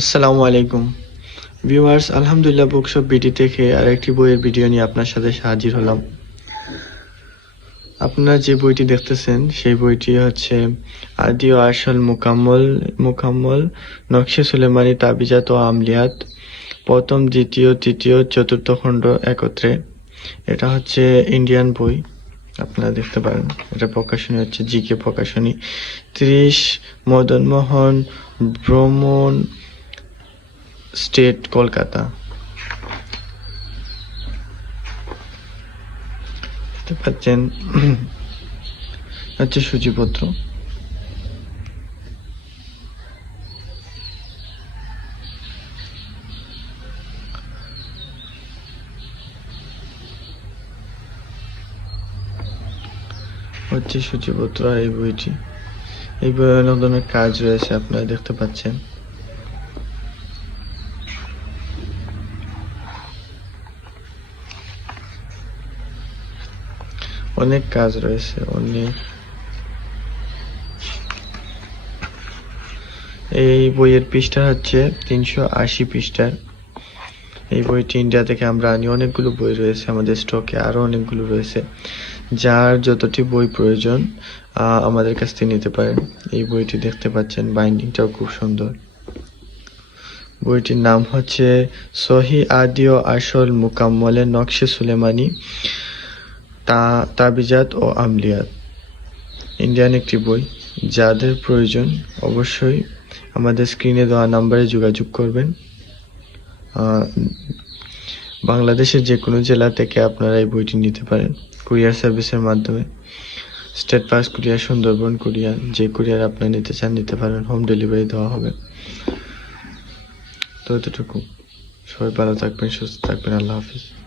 আসসালামু আলাইকুম। ভিউয়ার্স, আলহামদুলিল্লাহ বুকশপ বিডি থেকে আরেকটি বইয়ের ভিডিও নিয়ে আপনার সাথে হাজির হলাম। আপনারা যে বইটি দেখতেছেন, সেই বইটি হচ্ছে আদি ও আসল মুকাম্মল মুকাম্মল, নকশে সুলেমানি, তাবিজাত ও আমলিয়াত, প্রথম, দ্বিতীয়, তৃতীয়, চতুর্থ খণ্ড একত্রে। এটা হচ্ছে ইন্ডিয়ান বই। আপনারা দেখতে পারেন, এটা প্রকাশনী হচ্ছে জিকে প্রকাশনী। ত্রিশ, মদনমোহন ভ্রমণ স্টেট কলকাতা। দেখতে পাচ্ছেন, হচ্ছে সূচিপত্র। হচ্ছে সূচিপত্র এই বইটি। এই বইয়ে অনেক কাজ রয়েছে, আপনারা দেখতে পাচ্ছেন। অনেক কাজ রয়েছে, অনেক। এই বইয়ের পৃষ্ঠা হচ্ছে তিনশো আশি পৃষ্ঠার। এই বইটি ইন্ডিয়া থেকে আমরা আনি। অনেকগুলো বই রয়েছে আমাদের স্টকে, আরও অনেকগুলো রয়েছে। যার যতটি বই প্রয়োজন আমাদের কাছ থেকে নিতে পারেন। এই বইটি দেখতে পাচ্ছেন, বাইন্ডিংটাও খুব সুন্দর। বইটির নাম হচ্ছে সহি আদিও আসল মুকাম্মলের নকশে সুলেমানি। তা, তাবিজাত ও আমলিয়াত। ইন্ডিয়ান একটি বই। যাদের প্রয়োজন অবশ্যই আমাদের স্ক্রিনে দেওয়া নাম্বারে যোগাযোগ করবেন। বাংলাদেশের যে কোনো জেলা থেকে আপনারা এই বইটি নিতে পারেন কুরিয়ার সার্ভিসের মাধ্যমে। Steadfast courier, Sundarban courier, যে কুরিয়ার আপনারা নিতে চান নিতে পারেন, হোম ডেলিভারি দেওয়া হবে। তো এতটুকু। সবাই ভালো থাকবেন, সুস্থ থাকবেন, আল্লাহ হাফিজ।